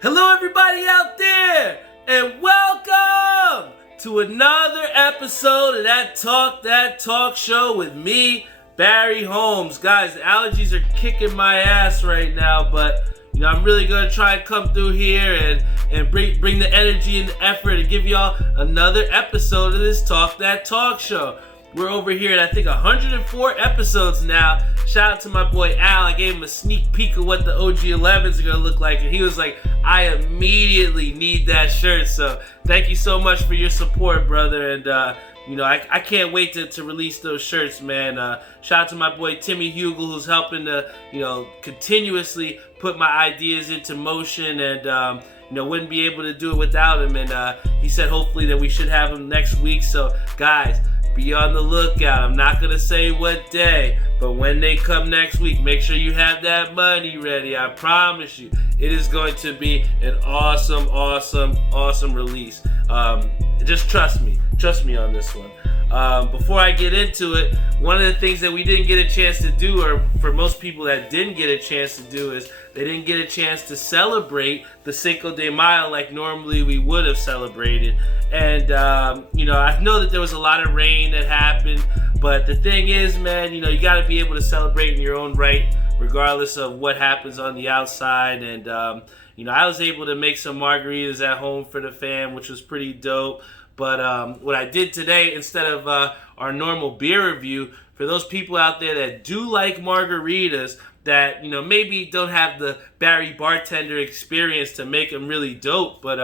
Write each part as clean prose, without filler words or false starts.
Hello, everybody out there, and welcome to another episode of That Talk Show with me, Barry Holmes. Guys, the allergies are kicking my ass right now, but I'm really gonna try and come through here and bring the energy and the effort and give y'all another episode of this That Talk Show. We're over here at, I think, 104 episodes now. Shout out to my boy Al. I gave him a sneak peek of what the OG 11s are going to look like. And he was like, I immediately need that shirt. So thank you so much for your support, brother. And, I can't wait to release those shirts, man. Shout out to my boy Timmy Hugel, who's helping to, continuously put my ideas into motion. And, wouldn't be able to do it without him. And he said hopefully that we should have him next week. So, guys, be on the lookout. I'm not going to say what day, but when they come next week, make sure you have that money ready. I promise you, it is going to be an awesome release. Just trust me on this one. Before I get into it, one of the things that we didn't get a chance to do, or for most people that didn't get a chance to do, is they didn't get a chance to celebrate the Cinco de Mayo like normally we would have celebrated. And, I know that there was a lot of rain that happened, but the thing is, man, you got to be able to celebrate in your own right, regardless of what happens on the outside. And, I was able to make some margaritas at home for the fam, which was pretty dope. But what I did today, instead of our normal beer review, for those people out there that do like margaritas, that maybe don't have the Barry bartender experience to make them really dope, but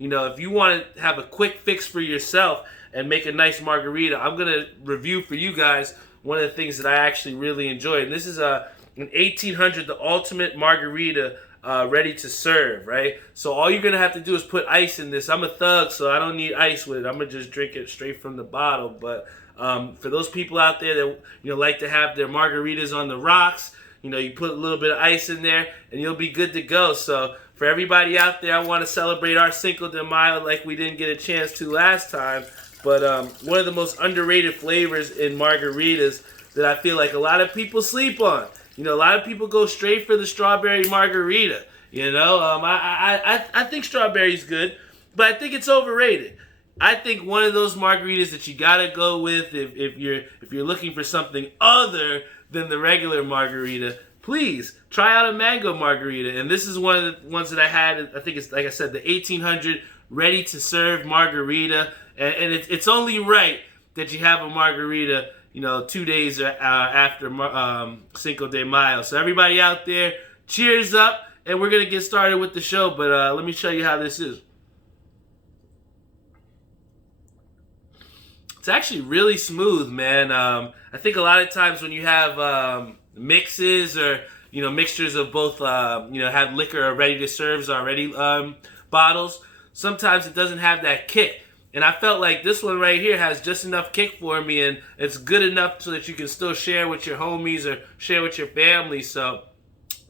if you want to have a quick fix for yourself and make a nice margarita, I'm gonna review for you guys one of the things that I actually really enjoy, and this is an 1800, the ultimate margarita. Ready to serve, right? So all you're gonna have to do is put ice in this. I'm a thug, so I don't need ice with it. I'm gonna just drink it straight from the bottle. But for those people out there that like to have their margaritas on the rocks, you put a little bit of ice in there, and you'll be good to go. So for everybody out there, I want to celebrate our Cinco de Mayo like we didn't get a chance to last time. But one of the most underrated flavors in margaritas that I feel like a lot of people sleep on. A lot of people go straight for the strawberry margarita. I think strawberry's good, but I think it's overrated. I think one of those margaritas that you gotta go with if you're looking for something other than the regular margarita, please try out a mango margarita. And this is one of the ones that I had. I think it's, like I said, the 1800 ready to serve margarita, and it's only right that you have a margarita 2 days after Cinco de Mayo. So everybody out there, cheers up, and we're going to get started with the show, but let me show you how this is. It's actually really smooth, man. I think a lot of times when you have mixes or, mixtures of both, have liquor or ready to serves already bottles, sometimes it doesn't have that kick. And I felt like this one right here has just enough kick for me, and it's good enough so that you can still share with your homies or share with your family. So,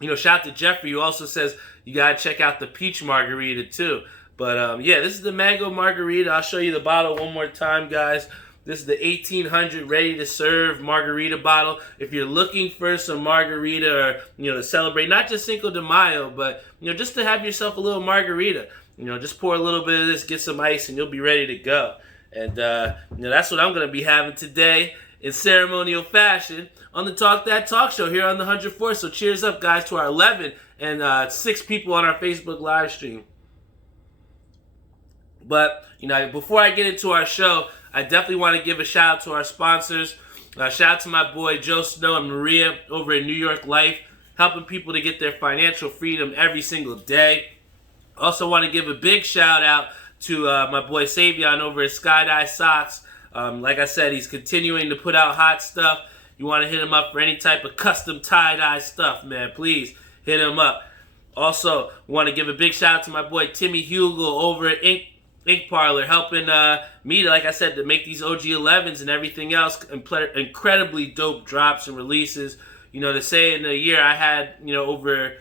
shout out to Jeffrey, who also says you got to check out the peach margarita too. But, this is the mango margarita. I'll show you the bottle one more time, guys. This is the 1800 ready to serve margarita bottle. If you're looking for some margarita or, to celebrate, not just Cinco de Mayo, but, just to have yourself a little margarita. Just pour a little bit of this, get some ice, and you'll be ready to go. And, that's what I'm going to be having today in ceremonial fashion on the That Talk Show here on the 104th. So cheers up, guys, to our 11 and 6 people on our Facebook live stream. But, before I get into our show, I definitely want to give a shout out to our sponsors. Shout out to my boy Joe Snow and Maria over at New York Life, helping people to get their financial freedom every single day. Also want to give a big shout out to my boy Savion over at Skydive Socks. Like I said, he's continuing to put out hot stuff. You want to hit him up for any type of custom tie-dye stuff, man, please hit him up. Also want to give a big shout out to my boy Timmy Hugel over at Ink Parlor, helping me, like I said, to make these OG 11s and everything else, incredibly dope drops and releases. To say in a year I had, over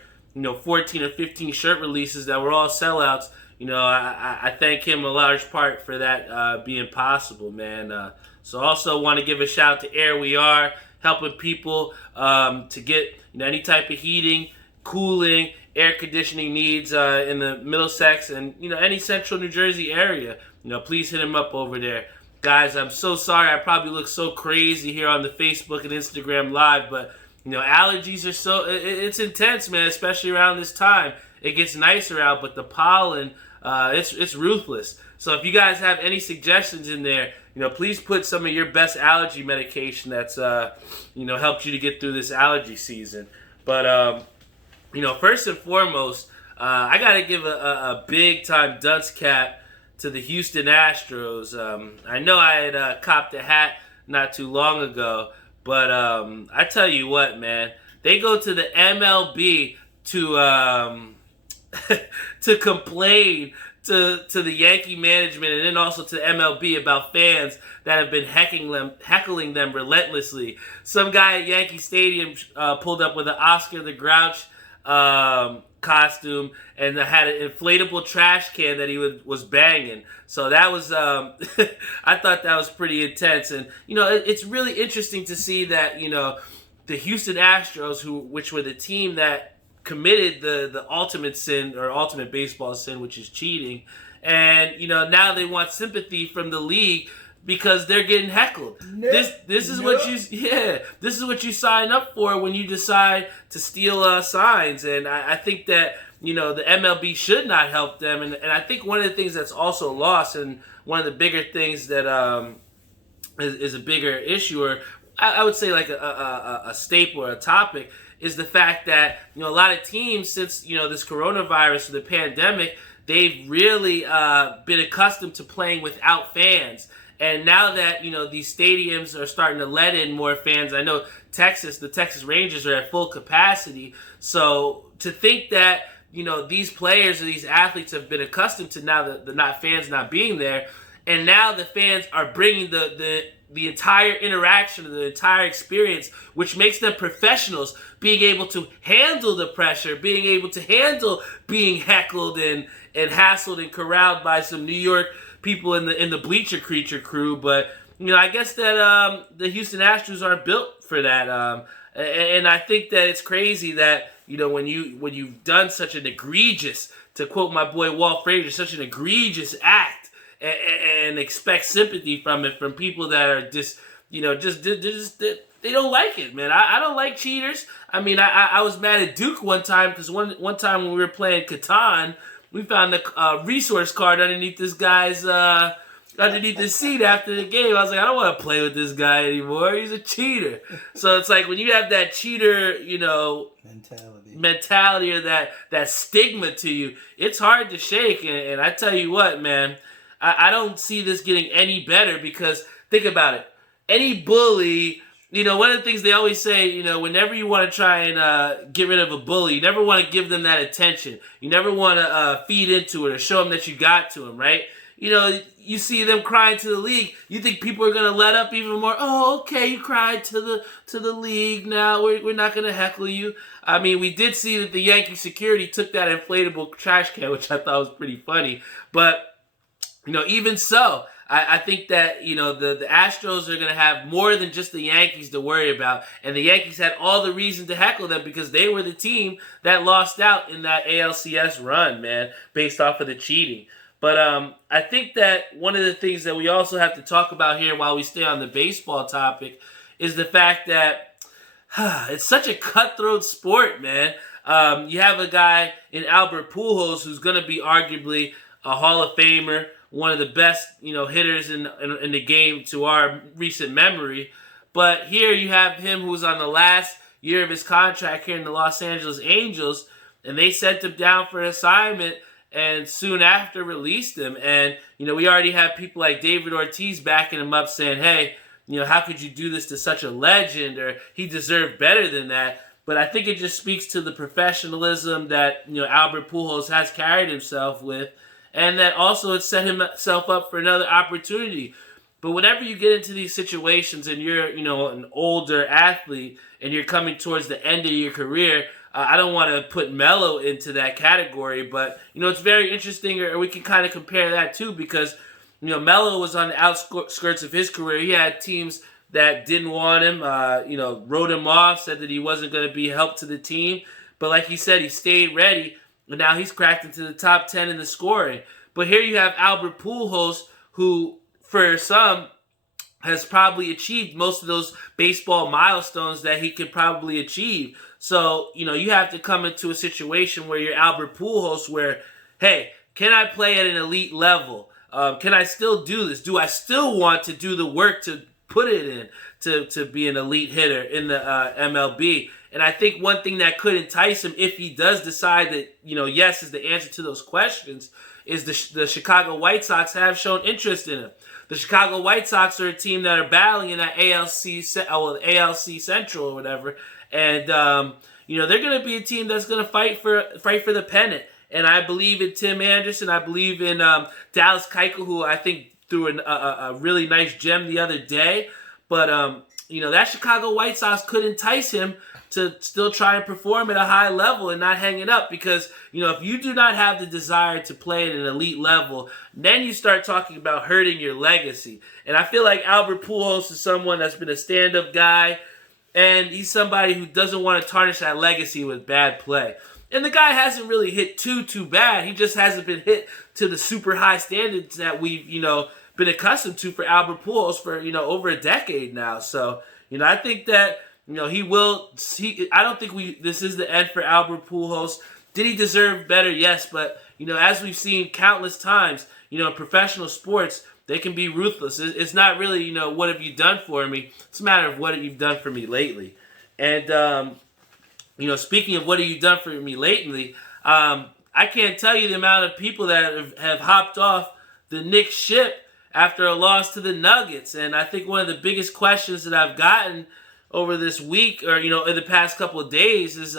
14 or 15 shirt releases that were all sellouts. I thank him a large part for that being possible, man. So also want to give a shout out to Air We Are, helping people to get any type of heating, cooling, air conditioning needs in the Middlesex and any Central New Jersey area, please hit him up over there. Guys, I'm so sorry. I probably look so crazy here on the Facebook and Instagram Live, but allergies are it's intense, man, especially around this time. It gets nicer out, but the pollen, it's ruthless. So if you guys have any suggestions in there, please put some of your best allergy medication that's, helped you to get through this allergy season. But, first and foremost, I got to give a big-time dunce cap to the Houston Astros. I know I had copped a hat not too long ago, but I tell you what, man, they go to the MLB to to complain to the Yankee management and then also to MLB about fans that have been heckling them relentlessly. Some guy at Yankee Stadium pulled up with an Oscar the Grouch costume and had an inflatable trash can that he was banging. So that was, I thought that was pretty intense. And, it's really interesting to see that, the Houston Astros, which were the team that committed the ultimate sin or ultimate baseball sin, which is cheating. And, now they want sympathy from the league because they're getting heckled. This is what this is what you sign up for when you decide to steal signs. And I think that the MLB should not help them. And I think one of the things that's also lost, and one of the bigger things that is a bigger issue, or I would say like a staple or a topic, is the fact that a lot of teams, since this coronavirus or the pandemic, they've really been accustomed to playing without fans. And now that these stadiums are starting to let in more fans, I know the Texas Rangers are at full capacity. So to think that these players or these athletes have been accustomed to now the fans not being there, and now the fans are bringing the entire interaction, the entire experience, which makes them professionals, being able to handle the pressure, being able to handle being heckled and hassled and corralled by some New York people in the bleacher creature crew. But I guess that the Houston Astros aren't built for that, and I think that it's crazy that when you've done such an egregious, to quote my boy Walt Frazier, such an egregious act, and expect sympathy from it from people that are just they don't like it, man. I don't like cheaters. I mean, I was mad at Duke one time because one time when we were playing Catan, we found a resource card underneath this guy's underneath the seat after the game. I was like, I don't want to play with this guy anymore. He's a cheater. So it's like when you have that cheater, mentality or that stigma to you, it's hard to shake. And I tell you what, man, I don't see this getting any better because think about it. Any bully, one of the things they always say, whenever you want to try and get rid of a bully, you never want to give them that attention. You never want to feed into it or show them that you got to them, right? You see them crying to the league. You think people are going to let up even more? Oh, okay, you cried to the league. Now we're not going to heckle you. I mean, we did see that the Yankee security took that inflatable trash can, which I thought was pretty funny. But even so, I think that, the Astros are going to have more than just the Yankees to worry about. And the Yankees had all the reason to heckle them because they were the team that lost out in that ALCS run, man, based off of the cheating. But I think that one of the things that we also have to talk about here while we stay on the baseball topic is the fact that it's such a cutthroat sport, man. You have a guy in Albert Pujols who's going to be arguably a Hall of Famer, one of the best, hitters in the game to our recent memory. But here you have him who's on the last year of his contract here in the Los Angeles Angels, and they sent him down for an assignment and soon after released him. And, we already have people like David Ortiz backing him up saying, hey, how could you do this to such a legend, or he deserved better than that. But I think it just speaks to the professionalism that, Albert Pujols has carried himself with, and that also it set himself up for another opportunity. But whenever you get into these situations and you're, an older athlete and you're coming towards the end of your career, I don't want to put Melo into that category, but, it's very interesting, or we can kind of compare that too, because, Melo was on the outskirts of his career. He had teams that didn't want him, wrote him off, said that he wasn't going to be help to the team. But like you said, he stayed ready, and now he's cracked into the top 10 in the scoring. But here you have Albert Pujols, who, for some, has probably achieved most of those baseball milestones that he could probably achieve. So, you have to come into a situation where you're Albert Pujols where, hey, can I play at an elite level? Can I still do this? Do I still want to do the work to put it in to be an elite hitter in the MLB? And I think one thing that could entice him if he does decide that, yes is the answer to those questions is the Chicago White Sox have shown interest in him. The Chicago White Sox are a team that are battling in that ALC Central or whatever. And, they're going to be a team that's going to fight for the pennant. And I believe in Tim Anderson. I believe in Dallas Keuchel, who I think threw a really nice gem the other day. But, that Chicago White Sox could entice him to still try and perform at a high level and not hang it up. Because, if you do not have the desire to play at an elite level, then you start talking about hurting your legacy. And I feel like Albert Pujols is someone that's been a stand-up guy, and he's somebody who doesn't want to tarnish that legacy with bad play. And the guy hasn't really hit too bad. He just hasn't been hit to the super high standards that we've, been accustomed to for Albert Pujols for, over a decade now. So, I think that, he will see. I don't think this is the end for Albert Pujols. Did he deserve better? Yes. But, as we've seen countless times, in professional sports, they can be ruthless. It's not really, what have you done for me? It's a matter of what you've done for me lately. And, speaking of what have you done for me lately, I can't tell you the amount of people that have hopped off the Knicks ship after a loss to the Nuggets. And I think one of the biggest questions that I've gotten over this week or, in the past couple of days is,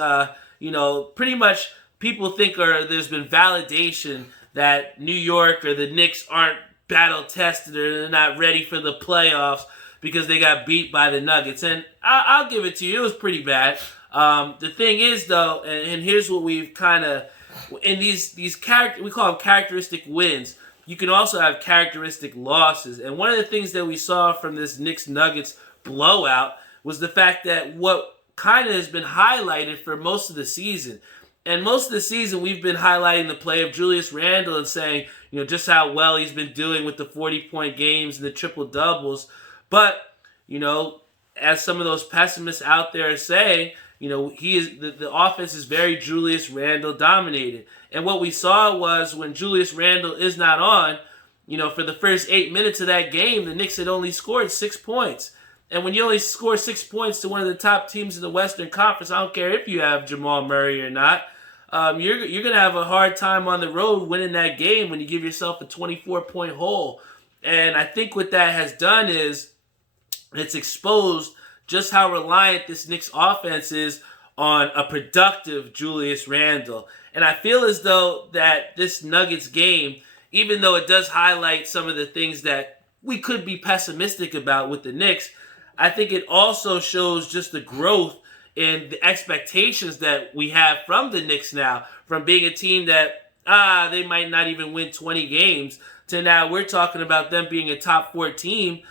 pretty much people think there's been validation that New York or the Knicks aren't battle tested or they're not ready for the playoffs because they got beat by the Nuggets. And I'll give it to you. It was pretty bad. The thing is, though, and here's what we've kind of, in these we call them characteristic wins. You can also have characteristic losses. And one of the things that we saw from this Knicks-Nuggets blowout was the fact that what kind of has been highlighted for most of the season. And most of the season, we've been highlighting the play of Julius Randle and saying, just how well he's been doing with the 40-point games and the triple-doubles. But, as some of those pessimists out there are saying, he is the offense is very Julius Randle dominated. And what we saw was when Julius Randle is not on, for the first 8 minutes of that game, the Knicks had only scored 6 points. And when you only score 6 points to one of the top teams in the Western Conference, I don't care if you have Jamal Murray or not, you're going to have a hard time on the road winning that game when you give yourself a 24-point hole. And I think what that has done is it's exposed just how reliant this Knicks offense is on a productive Julius Randle. And I feel as though that this Nuggets game, even though it does highlight some of the things that we could be pessimistic about with the Knicks, I think it also shows just the growth in the expectations that we have from the Knicks now, from being a team that, they might not even win 20 games, to now we're talking about them being a top 4 team.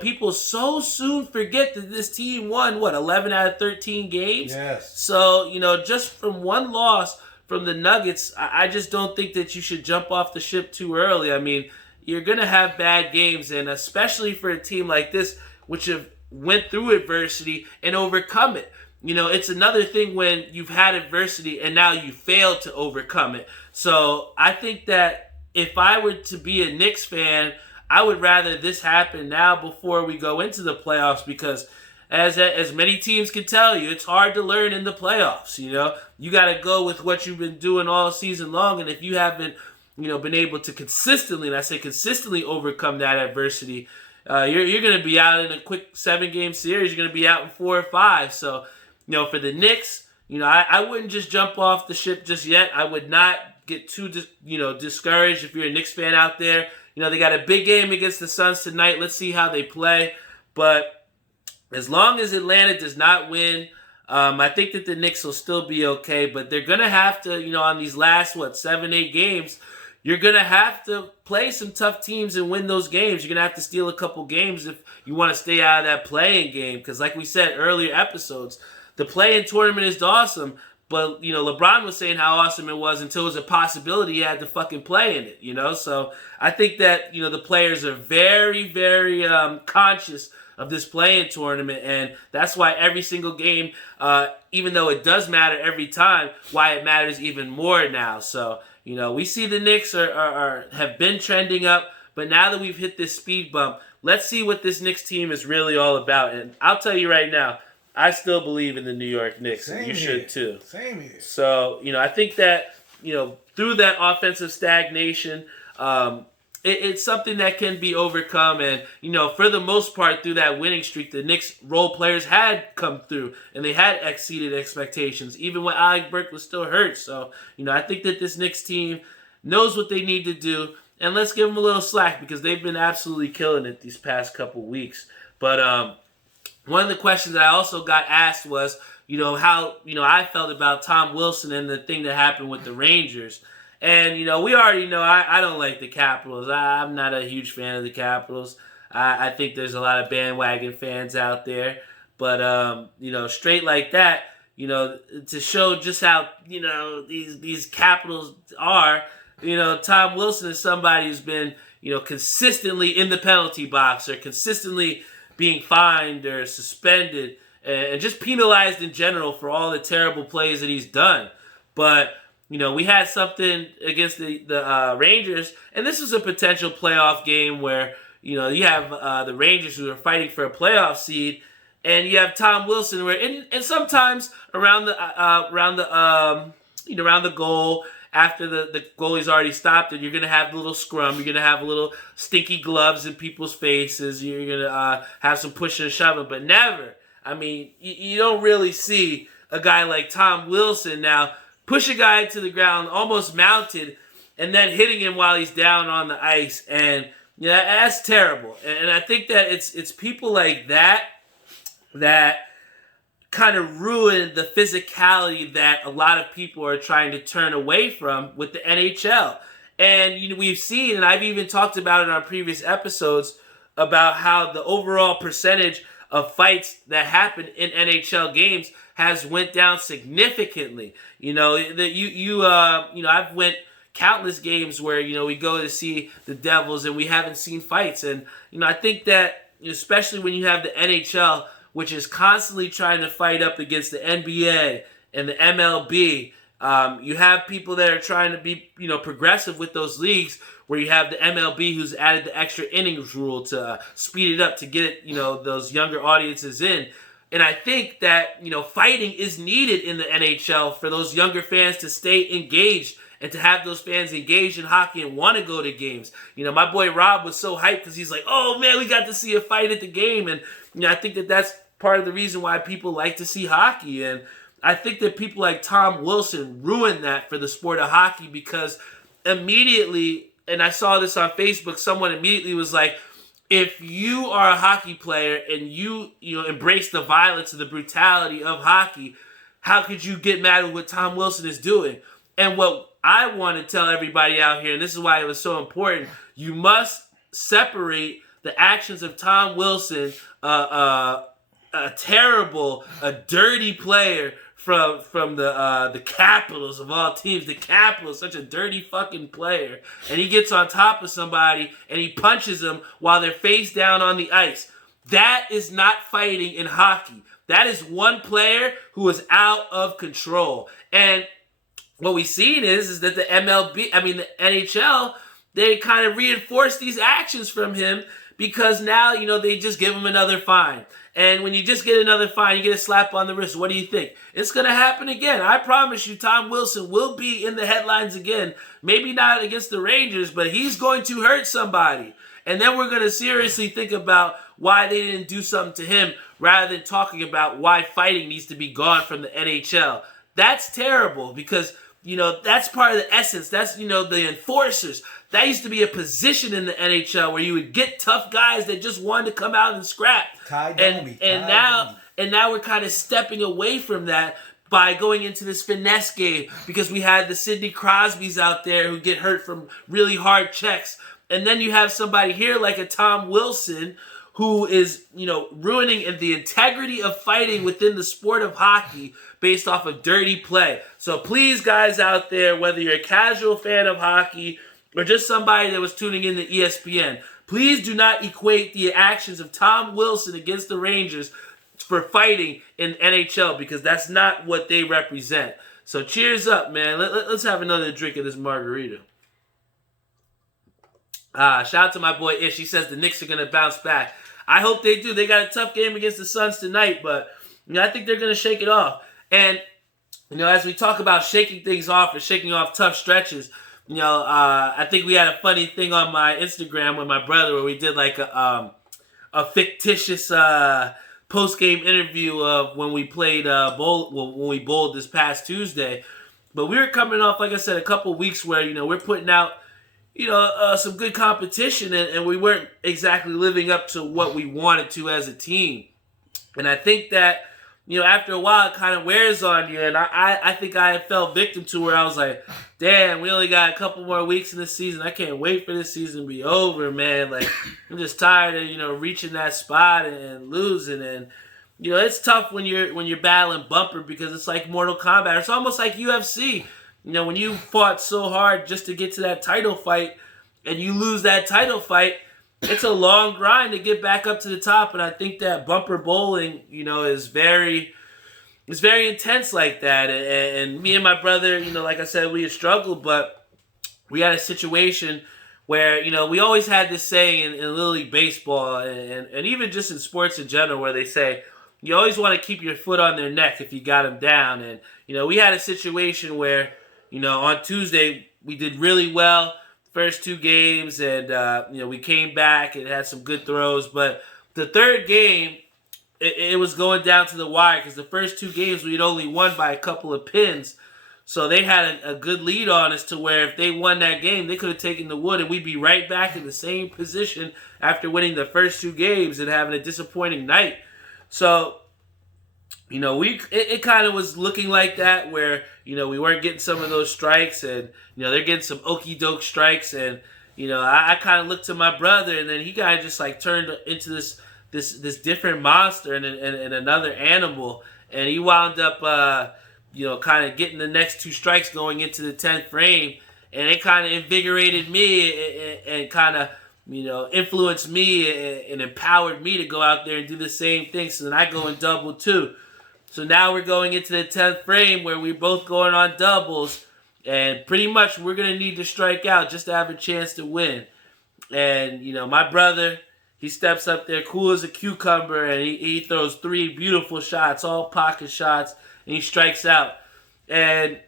People so soon forget that this team won, 11 out of 13 games? Yes. So, just from one loss from the Nuggets, I just don't think that you should jump off the ship too early. I mean, you're going to have bad games, and especially for a team like this, which have went through adversity and overcome it. It's another thing when you've had adversity and now you failed to overcome it. So I think that if I were to be a Knicks fan, I would rather this happen now before we go into the playoffs, because as many teams can tell you, it's hard to learn in the playoffs. You got to go with what you've been doing all season long, and if you haven't, been able to consistently, and I say consistently, overcome that adversity, you're going to be out in a quick 7-game series. You're going to be out in 4 or 5. So, for the Knicks, I wouldn't just jump off the ship just yet. I would not get too, discouraged if you're a Knicks fan out there. They got a big game against the Suns tonight. Let's see how they play. But as long as Atlanta does not win, I think that the Knicks will still be okay. But they're going to have to, on these last, 7, 8 games, you're going to have to play some tough teams and win those games. You're going to have to steal a couple games if you want to stay out of that play-in game. Because like we said earlier episodes, the play-in tournament is awesome, But, LeBron was saying how awesome it was until it was a possibility he had to fucking play in it, So I think that, the players are very, very conscious of this play-in tournament, and that's why every single game, even though it does matter every time, why it matters even more now. So, we see the Knicks have been trending up, but now that we've hit this speed bump, let's see what this Knicks team is really all about. And I'll tell you right now, I still believe in the New York Knicks. Same you here. should too. Same here. So, I think that, through that offensive stagnation, it's something that can be overcome. And, for the most part, through that winning streak, the Knicks role players had come through and they had exceeded expectations, even when Alec Burks was still hurt. So, I think that this Knicks team knows what they need to do. And let's give them a little slack because they've been absolutely killing it these past couple weeks. But, one of the questions that I also got asked was, how, I felt about Tom Wilson and the thing that happened with the Rangers. And, we already know I don't like the Capitals. I'm not a huge fan of the Capitals. I think there's a lot of bandwagon fans out there. But, straight like that, to show just how, these Capitals are, Tom Wilson is somebody who's been, consistently in the penalty box or consistently being fined or suspended and just penalized in general for all the terrible plays that he's done. But, we had something against the Rangers, and this is a potential playoff game where, you have the Rangers who are fighting for a playoff seed, and you have Tom Wilson where, and sometimes around the goal, after the goalie's already stopped it, you're going to have a little scrum. You're going to have a little stinky gloves in people's faces. You're going to have some pushing and shoving, but never. I mean, you don't really see a guy like Tom Wilson now push a guy to the ground, almost mounted, and then hitting him while he's down on the ice. And that's terrible. And I think that it's people like that kind of ruin the physicality that a lot of people are trying to turn away from with the NHL. And we've seen, and I've even talked about it on previous episodes, about how the overall percentage of fights that happen in NHL games has went down significantly. I've went countless games where, we go to see the Devils and we haven't seen fights. And, I think that, especially when you have the NHL, which is constantly trying to fight up against the NBA and the MLB. You have people that are trying to be, progressive with those leagues, where you have the MLB who's added the extra innings rule to speed it up to get it, those younger audiences in. And I think that, fighting is needed in the NHL for those younger fans to stay engaged and to have those fans engaged in hockey and want to go to games. My boy Rob was so hyped because he's like, oh man, we got to see a fight at the game. And, I think that that's part of the reason why people like to see hockey. And I think that people like Tom Wilson ruined that for the sport of hockey, because immediately, and I saw this on Facebook, someone immediately was like, if you are a hockey player and you embrace the violence and the brutality of hockey, how could you get mad at what Tom Wilson is doing? And what I want to tell everybody out here, and this is why it was so important, you must separate the actions of Tom Wilson, a dirty player from the Capitals of all teams. The Capitals, such a dirty fucking player. And he gets on top of somebody and he punches them while they're face down on the ice. That is not fighting in hockey. That is one player who is out of control. And what we've seen is that the NHL, they kind of reinforce these actions from him, because now, they just give him another fine. And when you just get another fine, you get a slap on the wrist. What do you think? It's going to happen again. I promise you, Tom Wilson will be in the headlines again. Maybe not against the Rangers, but he's going to hurt somebody. And then we're going to seriously think about why they didn't do something to him, rather than talking about why fighting needs to be gone from the NHL. That's terrible, because, that's part of the essence. That's, the enforcers. That used to be a position in the NHL where you would get tough guys that just wanted to come out and scrap. And now we're kind of stepping away from that by going into this finesse game, because we had the Sidney Crosbys out there who get hurt from really hard checks. And then you have somebody here like a Tom Wilson who is, ruining the integrity of fighting within the sport of hockey based off of dirty play. So please, guys out there, whether you're a casual fan of hockey or just somebody that was tuning in to ESPN, please do not equate the actions of Tom Wilson against the Rangers for fighting in NHL, because that's not what they represent. So cheers up, man. Let's have another drink of this margarita. Shout out to my boy Ish. He says the Knicks are going to bounce back. I hope they do. They got a tough game against the Suns tonight, but I think they're going to shake it off. And as we talk about shaking things off and shaking off tough stretches, I think we had a funny thing on my Instagram with my brother where we did like a fictitious post-game interview of when we played when we bowled this past Tuesday. But we were coming off, like I said, a couple weeks where we're putting out some good competition, and we weren't exactly living up to what we wanted to as a team. And I think that after a while it kind of wears on you, and I think I fell victim to where I was like, damn, we only got a couple more weeks in this season. I can't wait for this season to be over, man. Like, I'm just tired of reaching that spot and losing. And it's tough when you're battling bumper, because it's like Mortal Kombat. It's almost like UFC. When you fought so hard just to get to that title fight and you lose that title fight, it's a long grind to get back up to the top. And I think that bumper bowling, is very intense like that. And me and my brother, like I said, we had struggled, but we had a situation where, we always had this saying in Little League Baseball and even just in sports in general, where they say, you always want to keep your foot on their neck if you got them down. And, we had a situation where, on Tuesday, we did really well first two games, and, we came back and had some good throws. But the third game, it was going down to the wire, because the first two games we had only won by a couple of pins. So they had a good lead on us to where if they won that game, they could have taken the wood, and we'd be right back in the same position after winning the first two games and having a disappointing night. So it kind of was looking like that, where, we weren't getting some of those strikes, and, they're getting some okey doke strikes. And, I kind of looked to my brother, and then he kind of just like turned into this different monster and another animal. And he wound up, kind of getting the next two strikes going into the 10th frame. And it kind of invigorated me and kind of, influenced me and empowered me to go out there and do the same thing. So then I go and double too. So now we're going into the 10th frame where we're both going on doubles. And pretty much we're going to need to strike out just to have a chance to win. And, my brother, he steps up there cool as a cucumber, and he throws three beautiful shots, all pocket shots, and he strikes out. And,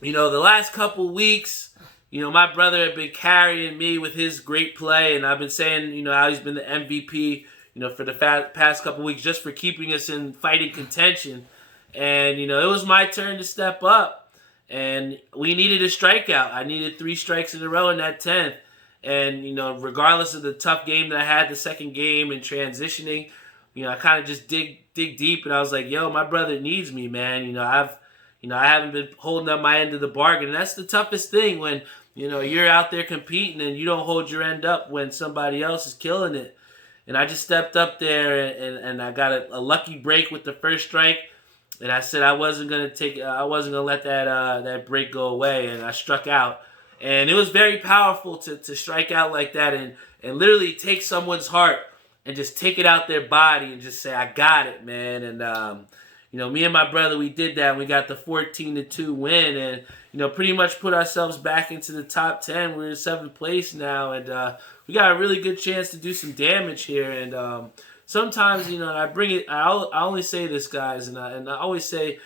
the last couple weeks, my brother had been carrying me with his great play, and I've been saying, how he's been the MVP, for the past couple weeks, just for keeping us in fighting contention. And, it was my turn to step up. And we needed a strikeout. I needed 3 strikes in a row in that 10th. And, regardless of the tough game that I had the second game and transitioning, I kind of just dig deep. And I was like, yo, my brother needs me, man. I haven't been holding up my end of the bargain. And that's the toughest thing when, you're out there competing and you don't hold your end up when somebody else is killing it. And I just stepped up there and I got a lucky break with the first strike. And I said I wasn't gonna let that break go away, and I struck out. And it was very powerful to strike out like that and literally take someone's heart and just take it out their body and just say, I got it, man. And me and my brother, we did that. We got the 14-2 win, and pretty much put ourselves back into the top 10. We're in 7th place now, and we got a really good chance to do some damage here. And sometimes, I only say this, guys, and I always say,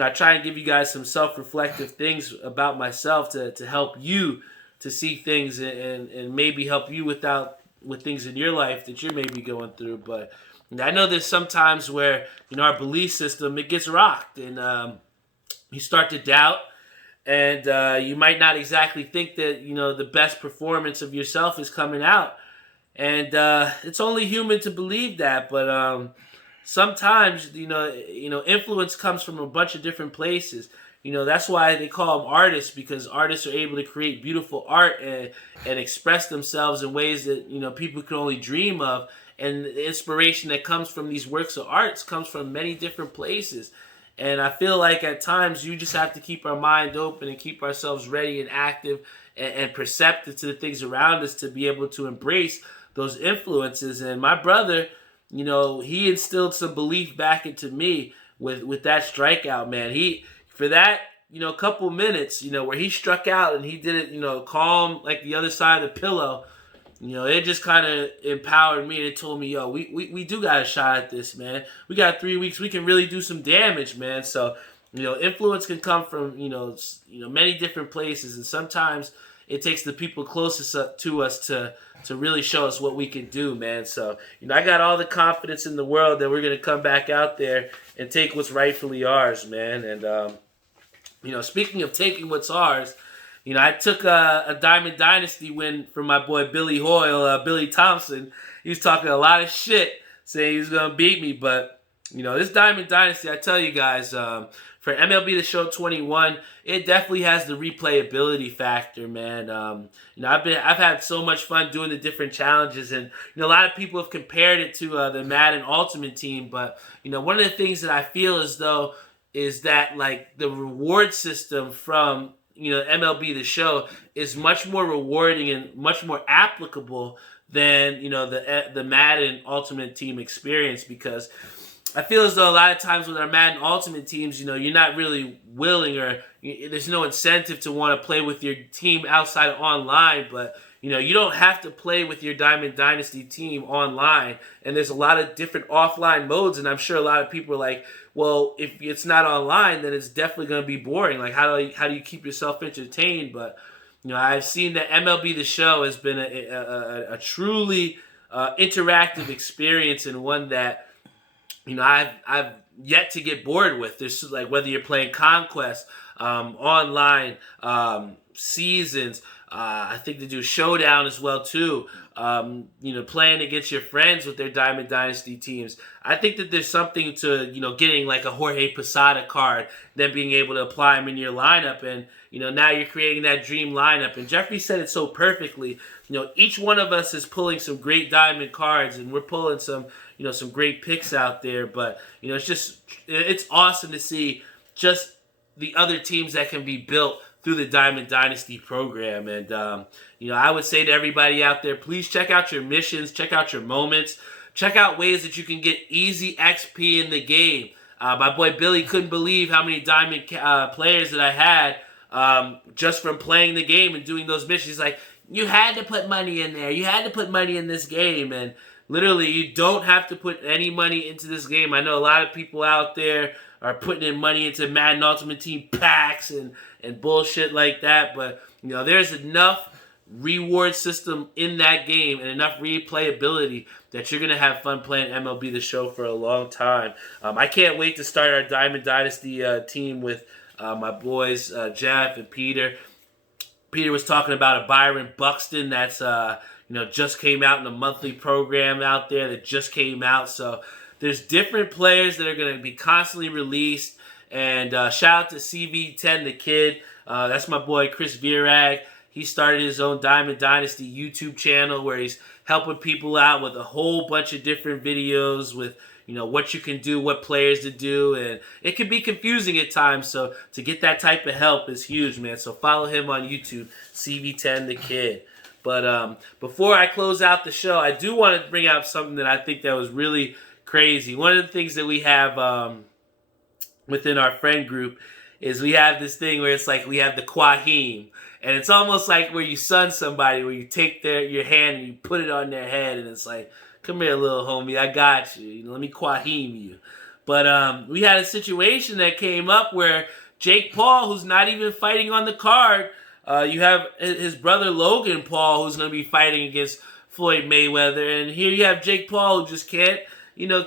I try and give you guys some self-reflective things about myself to help you to see things and maybe help you with things in your life that you're maybe going through. But I know there's some times where, our belief system, it gets rocked, and you start to doubt, and you might not exactly think that, the best performance of yourself is coming out. And it's only human to believe that, but sometimes, influence comes from a bunch of different places. That's why they call them artists, because artists are able to create beautiful art and express themselves in ways that, people can only dream of. and the inspiration that comes from these works of arts comes from many different places. And I feel like at times you just have to keep our mind open and keep ourselves ready and active and perceptive to the things around us to be able to embrace those influences. And my brother, he instilled some belief back into me with that strikeout, man. For that, couple minutes, where he struck out and he did it, calm like the other side of the pillow, it just kind of empowered me, and it told me, yo, we do got a shot at this, man. We got 3 weeks. We can really do some damage, man. So, influence can come from, many different places, and sometimes it takes the people closest to us to really show us what we can do, man. So, I got all the confidence in the world that we're going to come back out there and take what's rightfully ours, man. And, speaking of taking what's ours, I took a Diamond Dynasty win from my boy Billy Hoyle, Billy Thompson. He was talking a lot of shit, saying he was going to beat me. But, this Diamond Dynasty, I tell you guys, for MLB The Show 21, it definitely has the replayability factor, man. I've had so much fun doing the different challenges, and a lot of people have compared it to the Madden Ultimate Team. But one of the things that I feel as though is that like the reward system from MLB The Show is much more rewarding and much more applicable than the Madden Ultimate Team experience, because I feel as though a lot of times with our Madden Ultimate Teams, you're not really willing, or there's no incentive to want to play with your team outside of online. But you don't have to play with your Diamond Dynasty team online, and there's a lot of different offline modes, and I'm sure a lot of people are like, well, if it's not online, then it's definitely going to be boring. Like, how do you keep yourself entertained? But I've seen that MLB The Show has been a truly interactive experience, and one that I've yet to get bored with. There's like, whether you're playing Conquest, online, seasons. I think they do Showdown as well too. Playing against your friends with their Diamond Dynasty teams. I think that there's something to getting like a Jorge Posada card, then being able to apply them in your lineup, and now you're creating that dream lineup. And Jeffrey said it so perfectly. Each one of us is pulling some great diamond cards, and we're pulling some some great picks out there. But it's awesome to see just the other teams that can be built through the Diamond Dynasty program. And, I would say to everybody out there, please check out your missions, check out your moments, check out ways that you can get easy XP in the game. My boy Billy couldn't believe how many Diamond players that I had just from playing the game and doing those missions. He's like, you had to put money in there. You had to put money in this game. And literally, you don't have to put any money into this game. I know a lot of people out there are putting in money into Madden Ultimate Team packs and bullshit like that. But, there's enough reward system in that game and enough replayability that you're going to have fun playing MLB The Show for a long time. I can't wait to start our Diamond Dynasty team with my boys Jeff and Peter. Peter was talking about a Byron Buxton that's just came out in the monthly program out there that just came out. So there's different players that are going to be constantly released. And shout out to CV10 the Kid. That's my boy Chris Virag. He started his own Diamond Dynasty YouTube channel where he's helping people out with a whole bunch of different videos with what you can do, what players to do, and it can be confusing at times. So to get that type of help is huge, man. So follow him on YouTube, CV10 the Kid. But before I close out the show, I do want to bring up something that I think that was really crazy. One of the things that we have within our friend group is we have this thing where it's like we have the Quahim. And it's almost like where you son somebody, where you take your hand and you put it on their head, and it's like, come here, little homie, I got you. Let me Quahim you. But we had a situation that came up where Jake Paul, who's not even fighting on the card, you have his brother Logan Paul, who's going to be fighting against Floyd Mayweather. And here you have Jake Paul, who just can't,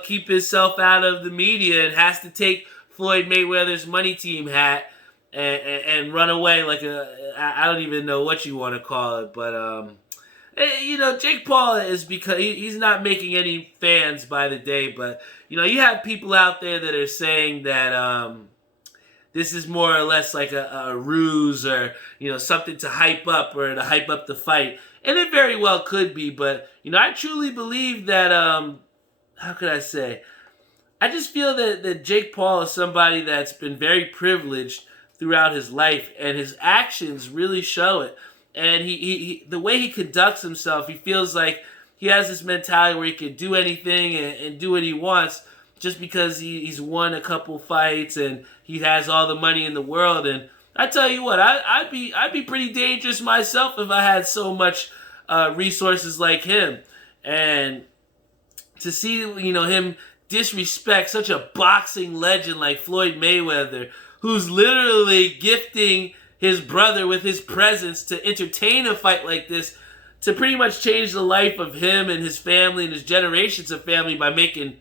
keep himself out of the media and has to take Floyd Mayweather's money team hat and run away like I don't even know what you want to call it. But, Jake Paul is, because he's not making any fans by the day. But, you have people out there that are saying that this is more or less like a ruse or, something to hype up or to hype up the fight. And it very well could be, but, I truly believe that, how could I say? I just feel that Jake Paul is somebody that's been very privileged throughout his life, and his actions really show it. And he the way he conducts himself, he feels like he has this mentality where he can do anything and do what he wants just because he's won a couple fights and he has all the money in the world. And I tell you what, I'd be pretty dangerous myself if I had so much resources like him. And to see, him disrespect such a boxing legend like Floyd Mayweather, who's literally gifting his brother with his presence to entertain a fight like this, to pretty much change the life of him and his family and his generations of family by making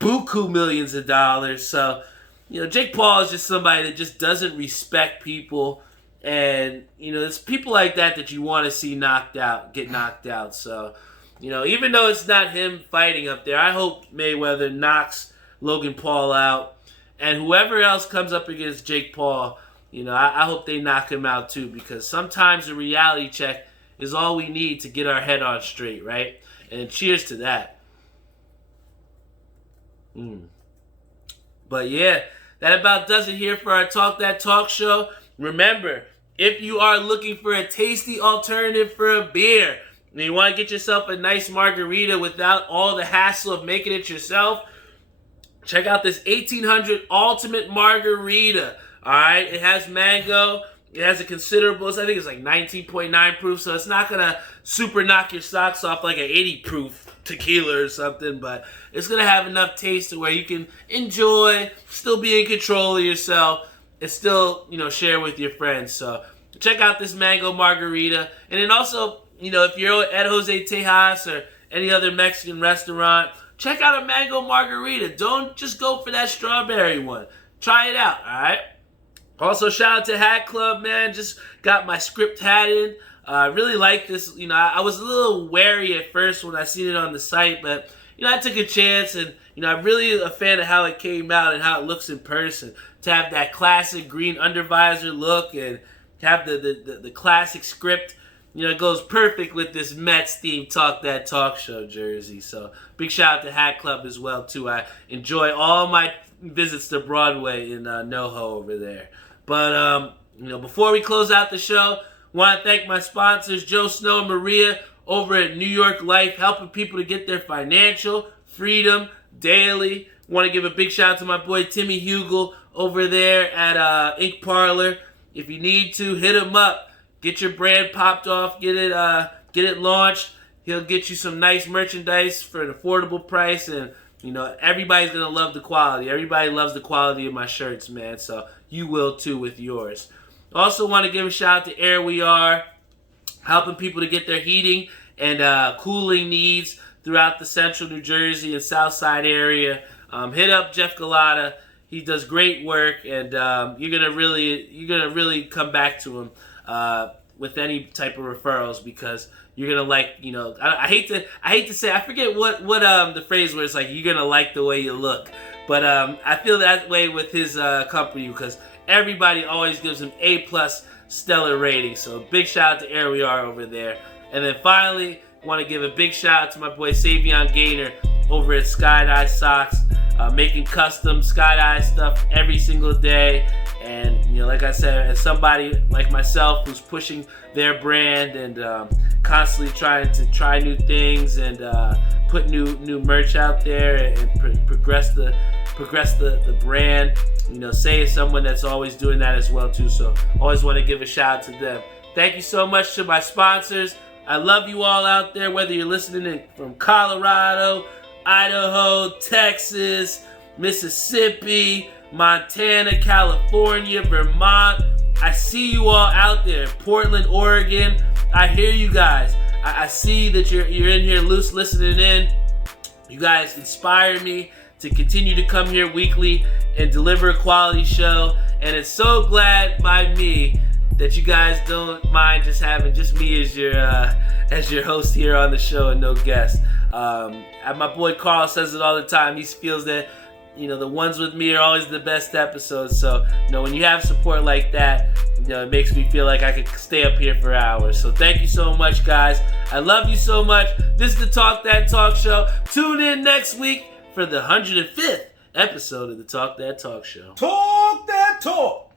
buku millions of dollars. So, Jake Paul is just somebody that just doesn't respect people. And, it's people like that you want to see get knocked out. So, even though it's not him fighting up there, I hope Mayweather knocks Logan Paul out. And whoever else comes up against Jake Paul, I hope they knock him out too, because sometimes a reality check is all we need to get our head on straight, right? And cheers to that. But yeah, that about does it here for our Talk That Talk show. Remember, if you are looking for a tasty alternative for a beer, and you want to get yourself a nice margarita without all the hassle of making it yourself, check out this 1800 Ultimate Margarita. All right, it has mango. It has a considerable, I think it's like 19.9 proof, so it's not going to super knock your socks off like an 80 proof tequila or something, but it's going to have enough taste to where you can enjoy, still be in control of yourself, and still, share with your friends. So check out this mango margarita. And then also, if you're at Jose Tejas or any other Mexican restaurant, check out a mango margarita. Don't just go for that strawberry one. Try it out, all right? Also, shout out to Hat Club, man. Just got my script hat in. I really like this. I was a little wary at first when I seen it on the site, but, I took a chance, and, I'm really a fan of how it came out and how it looks in person. To have that classic green undervisor look and to have the classic script, it goes perfect with this Mets-themed Talk That Talk show jersey. So, big shout out to Hat Club as well, too. I enjoy all my visits to Broadway in NoHo over there. But, before we close out the show, want to thank my sponsors, Joe Snow and Maria, over at New York Life, helping people to get their financial freedom daily. Want to give a big shout out to my boy Timmy Hugel over there at Ink Parlor. If you need to, hit him up. Get your brand popped off. Get it launched. He'll get you some nice merchandise for an affordable price, and everybody's gonna love the quality. Everybody loves the quality of my shirts, man. So you will too with yours. Also want to give a shout out to Air We Are, helping people to get their heating and cooling needs throughout the central New Jersey and South Side area. Hit up Jeff Galata. He does great work, and you're gonna really come back to him with any type of referrals, because you're gonna like, I hate to say, I forget what the phrase where it's like you're gonna like the way you look, but I feel that way with his company, because everybody always gives him A+ stellar rating. So big shout out to Air We Are over there. And then finally, want to give a big shout out to my boy Savion Gaynor over at Skydive Socks, making custom Skydive stuff every single day. And like I said, as somebody like myself who's pushing their brand and constantly trying to try new things and put new merch out there and progress the brand, Say is someone that's always doing that as well too. So always want to give a shout out to them. Thank you so much to my sponsors. I love you all out there, whether you're listening from Colorado, Idaho, Texas, Mississippi, Montana, California, Vermont. I see you all out there. Portland, Oregon. I hear you guys. I see that you're in here listening in. You guys inspire me to continue to come here weekly and deliver a quality show. And it's so glad by me that you guys don't mind just having just me as your host here on the show and no guests. My boy Carl says it all the time. He feels that the ones with me are always the best episodes. So, when you have support like that, it makes me feel like I could stay up here for hours. So thank you so much, guys. I love you so much. This is the Talk That Talk Show. Tune in next week for the 105th episode of the Talk That Talk Show. Talk that talk.